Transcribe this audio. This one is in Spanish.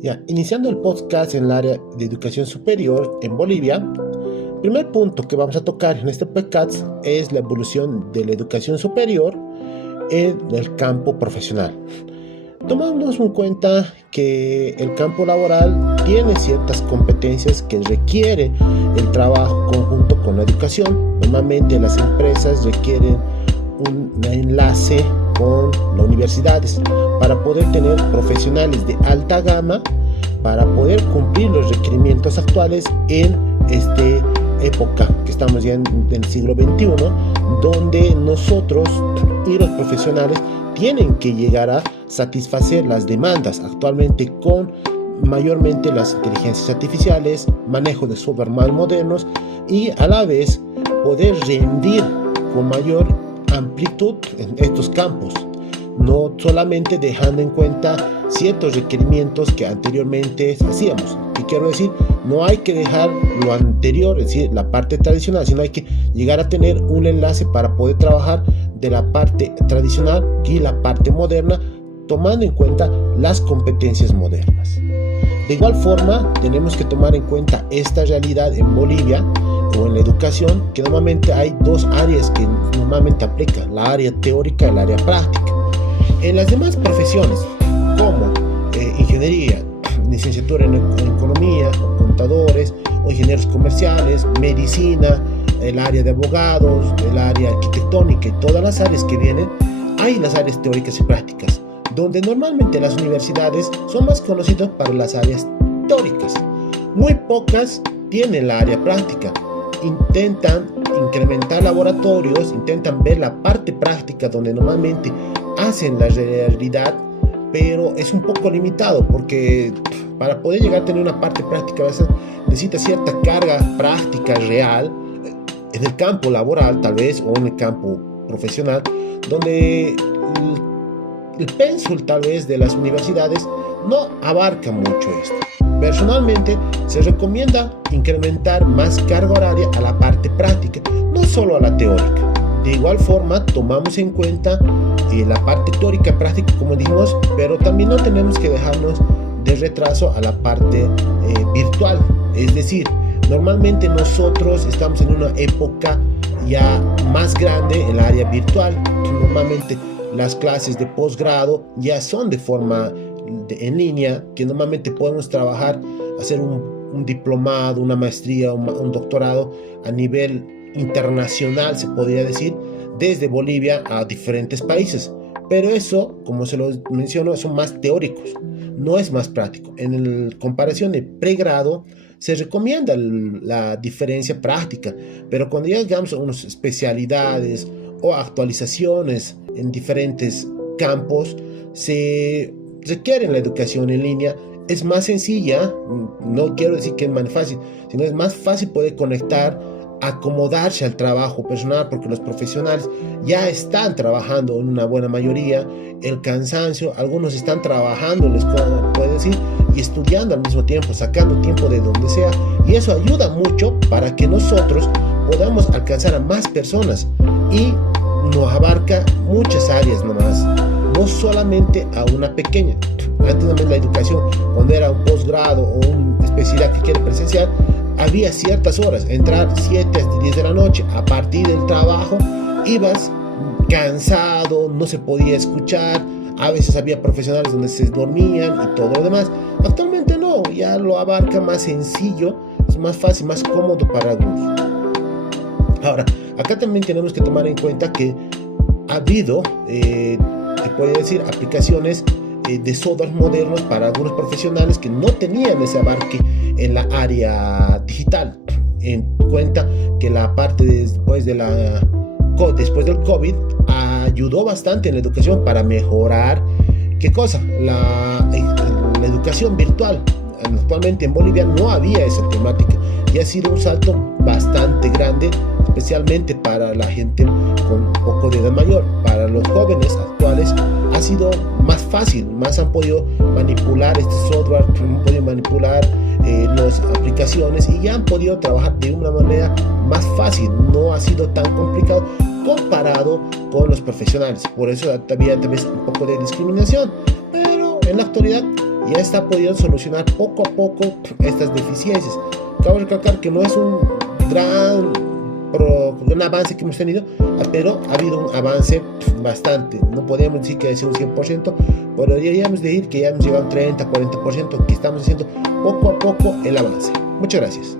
Ya, iniciando el podcast en el área de educación superior en Bolivia, el primer punto que vamos a tocar en este podcast es la evolución de la educación superior en el campo profesional. Tomamos en cuenta que el campo laboral tiene ciertas competencias que requiere el trabajo conjunto con la educación. Normalmente las empresas requieren un enlace con las universidades para poder tener profesionales de alta gama, para poder cumplir los requerimientos actuales en esta época que estamos ya en el siglo XXI, donde nosotros y los profesionales tienen que llegar a satisfacer las demandas actualmente con mayormente las inteligencias artificiales, manejo de software más modernos y a la vez poder rendir con mayor amplitud en estos campos, no solamente dejando en cuenta ciertos requerimientos que anteriormente hacíamos. ¿Qué quiero decir? No hay que dejar lo anterior, es decir, la parte tradicional, sino hay que llegar a tener un enlace para poder trabajar de la parte tradicional y la parte moderna, tomando en cuenta las competencias modernas. De igual forma, tenemos que tomar en cuenta esta realidad en Bolivia o en la educación, que normalmente hay dos áreas que normalmente aplican, la área teórica y la área práctica. En las demás profesiones, como ingeniería, licenciatura en economía, o contadores, o ingenieros comerciales, medicina, el área de abogados, el área arquitectónica y todas las áreas que vienen, hay las áreas teóricas y prácticas, donde normalmente las universidades son más conocidas para las áreas teóricas. Muy pocas tienen la área práctica. Intentan incrementar laboratorios, intentan ver la parte práctica donde normalmente hacen la realidad, pero es un poco limitado porque para poder llegar a tener una parte práctica necesita cierta carga práctica real en el campo laboral tal vez o en el campo profesional, donde el pénsul tal vez de las universidades no abarca mucho esto. Personalmente se recomienda incrementar más carga horaria a la parte práctica, no solo a la teórica. De igual forma tomamos en cuenta la parte teórica práctica como dijimos, pero también no tenemos que dejarnos de retraso a la parte virtual. Es decir, normalmente nosotros estamos en una época ya más grande en el área virtual. Normalmente las clases de posgrado ya son de forma en línea, que normalmente podemos trabajar, hacer un diplomado, una maestría, un doctorado a nivel internacional, se podría decir, desde Bolivia a diferentes países. Pero eso, como se lo menciono, son más teóricos, no es más práctico. En comparación de pregrado, se recomienda la diferencia práctica, pero cuando ya llegamos a unas especialidades o actualizaciones en diferentes campos, se requiere la educación en línea. Es más sencilla, no quiero decir que es más fácil, sino es más fácil poder conectar, acomodarse al trabajo personal, porque los profesionales ya están trabajando en una buena mayoría, el cansancio, algunos están trabajando, les puedo decir, y estudiando al mismo tiempo, sacando tiempo de donde sea, y eso ayuda mucho para que nosotros podamos alcanzar a más personas y nos abarca muchas áreas nomás, no solamente a una pequeña. Antes la educación, cuando era un posgrado o una especialidad que quiere presencial, había ciertas horas, entrar 7 hasta 10 de la noche, a partir del trabajo ibas cansado, no se podía escuchar, a veces había profesionales donde se dormían y todo lo demás. Actualmente no, ya lo abarca más sencillo, es más fácil, más cómodo para algunos. Ahora, acá también tenemos que tomar en cuenta que ha habido, te puedo decir, aplicaciones de software modernos para algunos profesionales que no tenían ese abarque en la área digital. En cuenta que la parte después del COVID ayudó bastante en la educación para mejorar, ¿qué cosa? La educación virtual. Actualmente en Bolivia no había esa temática y ha sido un salto bastante grande, especialmente para la gente con un poco de edad mayor. Para los jóvenes actuales ha sido más fácil, más han podido manipular este software, han podido manipular las aplicaciones y ya han podido trabajar de una manera más fácil, no ha sido tan complicado comparado con los profesionales. Por eso había tal vez un poco de discriminación, pero en la actualidad ya está pudiendo solucionar poco a poco estas deficiencias. Cabe recalcar que no es un gran avance que hemos tenido, pero ha habido un avance bastante. No podemos decir que es un 100%, podríamos decir que ya hemos llegado a un 30-40%, que estamos haciendo poco a poco el avance. Muchas gracias.